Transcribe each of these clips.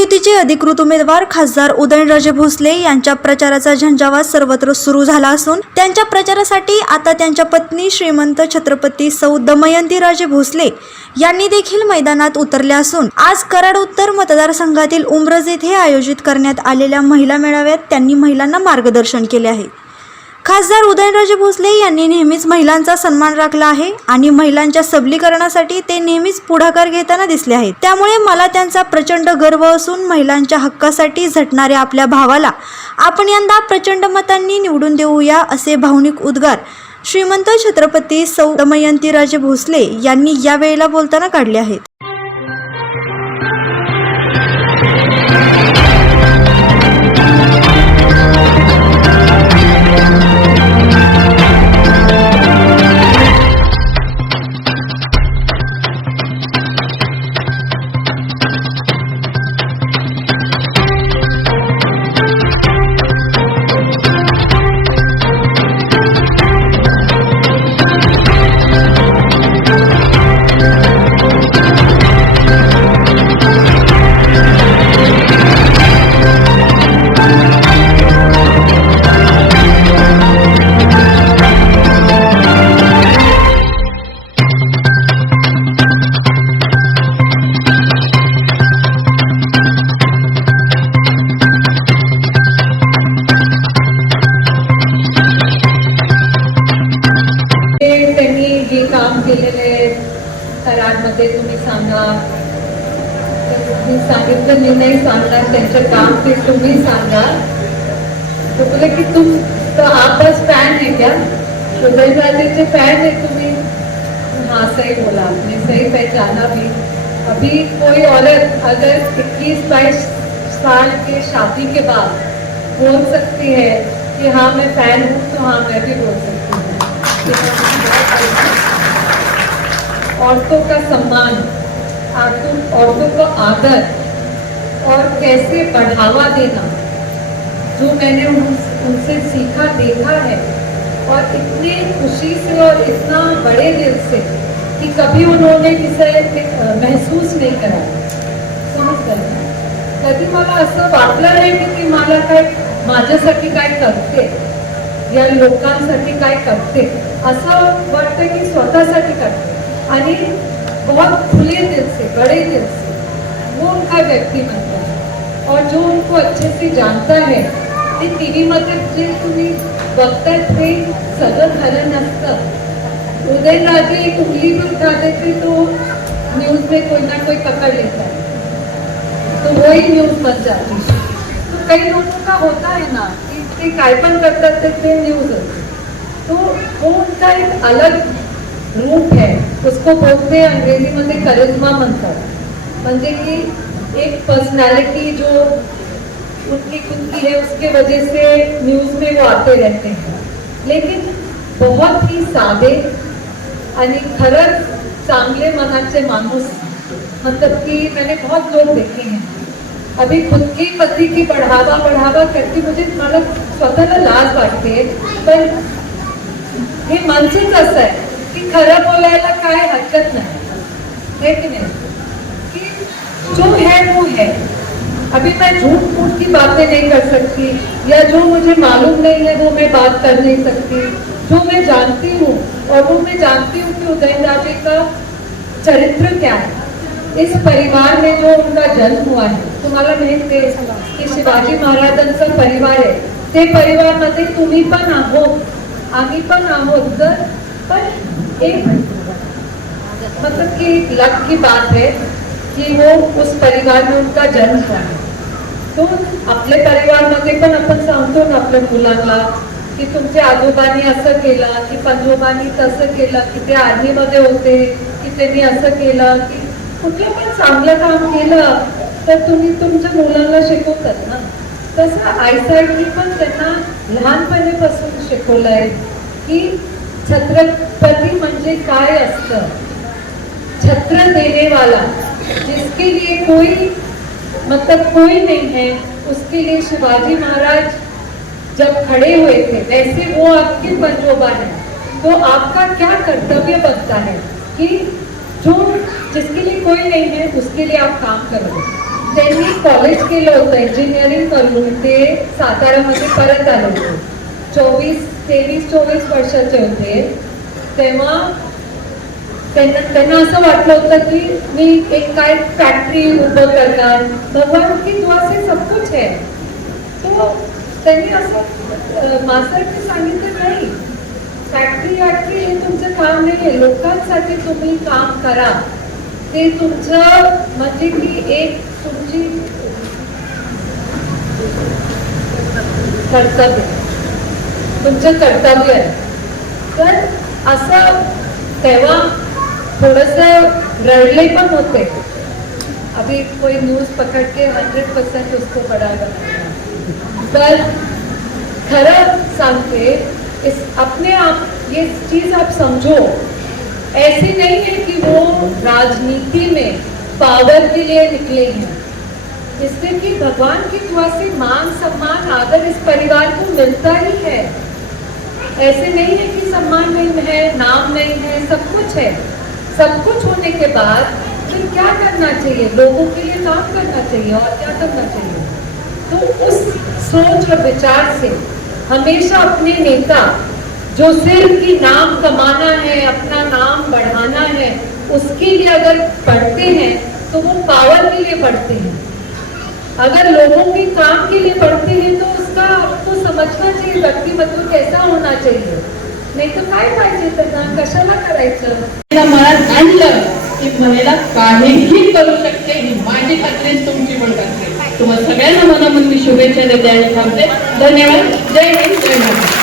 महायुतीचे अधिकृत उमेदवार खासदार उदयनराजे भोसले यांच्या प्रचाराचा झंझावात सर्वत्र सुरू झाला असून त्यांच्या प्रचारासाठी आता त्यांच्या पत्नी श्रीमंत छत्रपती सौ दमयंतीराजे भोसले यांनी देखील मैदानात उतरले असून आज कराड उत्तर मतदारसंघातील उमरज येथे आयोजित करण्यात आलेल्या महिला मेळाव्यात त्यांनी महिलांना मार्गदर्शन केले आहे. खासदार उदयनराजे भोसले यांनी नेहमीच महिलांचा सन्मान राखला आहे आणि महिलांच्या सबलीकरणासाठी ते नेहमीच पुढाकार घेताना दिसले आहेत. त्यामुळे मला त्यांचा प्रचंड गर्व असून महिलांच्या हक्कासाठी झटणाऱ्या आपल्या भावाला आपण यंदा प्रचंड मतांनी निवडून देऊया असे भावनिक उद्गार श्रीमंत छत्रपती सौ दमयंतीराजे भोसले यांनी यावेळेला बोलताना काढले आहेत. कराडमध्ये तुम्ही सांगा. मी सांगितलं मी सांगणार, त्यांचं काम ते तुम्ही सांगा तो बोले की तुम तो आप बस फ़ैन है क्या के फ़ैन है तुम्ही. हाँ सही बोला. आपने सही पहचाना भी अभी कोई औरत अगर इक्कीस बाईस साल के शादी के बाद बोल सकती है कि हाँ मैं फ़ैन हूँ तो हाँ मैं भी बोल सकती हूँ। औरतों का सम्मान औरतों को आदर और कैसे बढ़ावा देना जो मैंने उन, उनसे सीखा देखा है। और इतनी खुशी से और इतना बड़े दिल से कि कभी उन्होंने किसे महसूस नहीं करा। समज गए कधी मला असं वाटलं नाही की ती मला काय माझ्यासाठी काय करते या लोकांसाठी काय करते? असं वाटतं की स्वतःसाठी करते. आणि बहुत खुले दिल से बड़े दिल से वो उनका व्यक्तिमत्व है। और जो उनको अच्छे से जानता है ते टी व्हीमध्ये जे तुम्ही बघताय ते सगळं खरं नसतं उदयनराजे एक उंगली पण उठा देते तो न्यूज में कोई ना कोई पकड़ लेता है। तो वही न्यूज बन जाती है। तो कई लोगों का होता है ना कि ते काय पण करतात ते न्यूज तो वो उनका एक अलग रूप है, उसको बोलते हैं अंग्रेज़ी मध्ये करिश्मा म्हणतात म्हणजे की एक पर्सनालिटी जो उनकी खुद की है, उसके वजह से न्यूज़ में वो आते रहते हैं। लेकिन बहुत ही साधे आणि चांगले मनाचे माणूस मतलब कि मैंने बहुत लोग देखे हैं। अभी खुद की पति की बढ़ावा बढ़ावा करके मुझे मला स्वतःला लाज वाटते पण हे माणसंच असं आहे की खरं बोलायला काय हरकत नाही. है की कि जो है वो है. अभी मैं झूठ मूठ की बातें नहीं कर सकती. या जो मुझे मालूम नहीं है, वो मैं बात कर नहीं सकती. जो मैं जानती हूँ, और वो मैं जानती हूँ कि उदयन राजे का चरित्र क्या है. इस परिवार में जो उनका जन्म हुआ है तुम्हाला माहित आहे की शिवाजी महाराजांचा परिवार आहे ते परिवारमध्ये तुम्ही पण आहोत. आम्ही पण आहोत. तर एक मतलब कि एक लक की बात है कि वो उस परिवार में उनका जन्म हुआ है। तो आपल्या परिवारमध्ये पण आपण सांगतो ना आपल्या मुलांना की तुमच्या आजोबांनी असं केलं की पंजोबांनी तसं केलं की ते आर्मीमध्ये होते की त्यांनी असं केलं की कुठलं पण चांगलं काम केलं तर तुम्ही तुमच्या मुलांना शिकवतात ना. तसं आईसाईडनी पण त्यांना लहानपणीपासून शिकवलंय की छत्रपती म्हणजे काय असतं? छत्र देने वाला जिसके लिए कोई मतलब कोई नहीं है, उसके लिए शिवाजी महाराज जब खड़े हुए थे वैसे वो आपके पंजोबा है। तो आपका क्या कर्तव्य बनता है कि जो जिसके लिए कोई नहीं है, उसके लिए आप काम करो त्यांनी कॉलेज केलं होतं इंजिनिअरिंग करून ते सातारामध्ये परत आले होते चोवीस तेवीस चोवीस वर्षाचे होते. तेव्हा त्यांना त्यांना असं वाटलं होतं की मी एक काय फॅक्टरी उभं करणार? भगवान की तू असे सब कुछ है. तो त्यांनी असं मास्तरने सांगितलं नाही. फॅक्टरी वॅक्टरी हे तुमचं काम नाही आहे लोकांसाठी तुम्ही काम करा. ते तुमचं म्हणजे की एक तुमची कर्तव्य. तुमचं कर्तव्य आहे. तर असं तेव्हा थोडस रडले पण होते. अभी कोई न्यूज़ पकड़ के हंड्रेड परसेंट उसको बनाया तर खरं सांगते, इस अपने आप, ये चीज़ आप समझो, ऐसे नहीं है कि वो राजनीति में पावर के लिए निकले हैं। इससे कि भगवान की दुआ से मान सम्मान, आदर इस परिवार को मिलता ही है। ऐसे नहीं है कि सम्मान नहीं है, नाम नहीं है, सब कुछ है। सब कुछ होने के बाद फिर क्या करना चाहिए? लोगों के लिए काम करना चाहिए और क्या करना चाहिए? तो उस सोच और विचार से हमेशा अपने नेता, जो सिर्फ़ की नाम कमाना है, अपना नाम बढ़ाना है, उसके लिए अगर पढ़ते हैं तो वो पावर के लिए पढ़ते हैं। अगर लोगों के काम के लिए पढ़ते हैं तो उसका आपको समझना चाहिए व्यक्तिमत्व कैसा होना चाहिए। नाही तर काय पाहिजे त्यांना? कशाला करायचं? मनात आणलं की महिला काहीही करू शकते ही माझी खात्री तुमची पण खात्री. तुम्हाला सगळ्यांना मनामन मी शुभेच्छा देते आणि थांबते. धन्यवाद. जय हिंद जय महाराष्ट्र.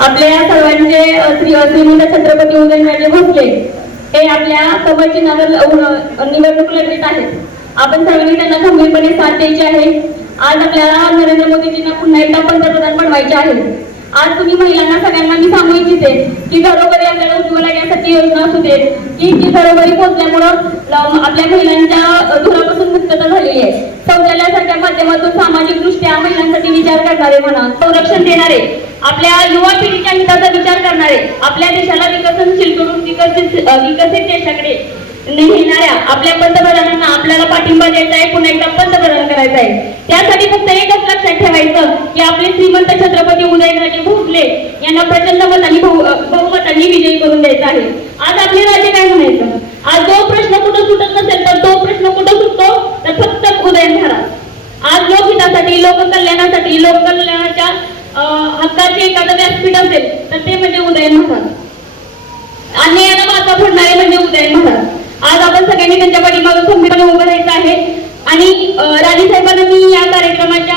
आपल्या या सर्वांचे श्री श्रीमंत छत्रपती उदयनराजे भोसले हे आपल्या संभाजीनगर ल- निवडणूक लढवीत आहेत. आपण सर्वांनी त्यांना खंबीरपणे साथ द्यायची आहे. आज आपल्याला नरेंद्र मोदीजींना पुन्हा एकदा पंतप्रधान बनवायचे आहे. आज तुम्ही महिलांना सगळ्यांना मी सांगू इच्छिते की घरोघरी आपल्याला उज्ज्वला यासाठी योजना असू दे की ती घरोघरी पोहोचल्यामुळं आपल्या महिलांच्या धुरापासून मुक्तता झालेली आहे. शौचालयासारख्या माध्यमातून सामाजिक दृष्ट्या महिलांसाठी विचार करणारे म्हणा संरक्षण देणारे आपल्या युवा पिढीच्या हिताचा विचार करणारे आपल्या देशाला विकसनशील करून विकसित विकसित देशाकडे लिहिणाऱ्या आपल्या पंतप्रधानांना आपल्याला पाठिंबा द्यायचा आहे पुन्हा एकदा पंतप्रधान करायचं आहे. त्यासाठी फक्त एकच लक्षात ठेवायचं की आपले श्रीमंत छत्रपती उदयनराजे भोसले यांना प्रचंड मतांनी बहु- बहुमतांनी विजयी करून द्यायचा आहे. आज आपले राज्य काय म्हणायचं? आज जो प्रश्न कुठं सुटत नसेल तर तो प्रश्न कुठं सुटतो? तर फक्त उदयन महाराज आज लोकहितासाठी लोककल्याणासाठी लोककल्याणाच्या हक्काचे एखादं व्यासपीठ असेल तर ते म्हणजे उदयन महाराज अन्यायाला वाचा फोडणारे म्हणजे उदयन महाराज आज आपण सगळ्यांनी त्यांच्या पाठीमागे खंबीरपणे उभं राहायचं आहे. आणि राणी साहेबांना मी या कार्यक्रमाच्या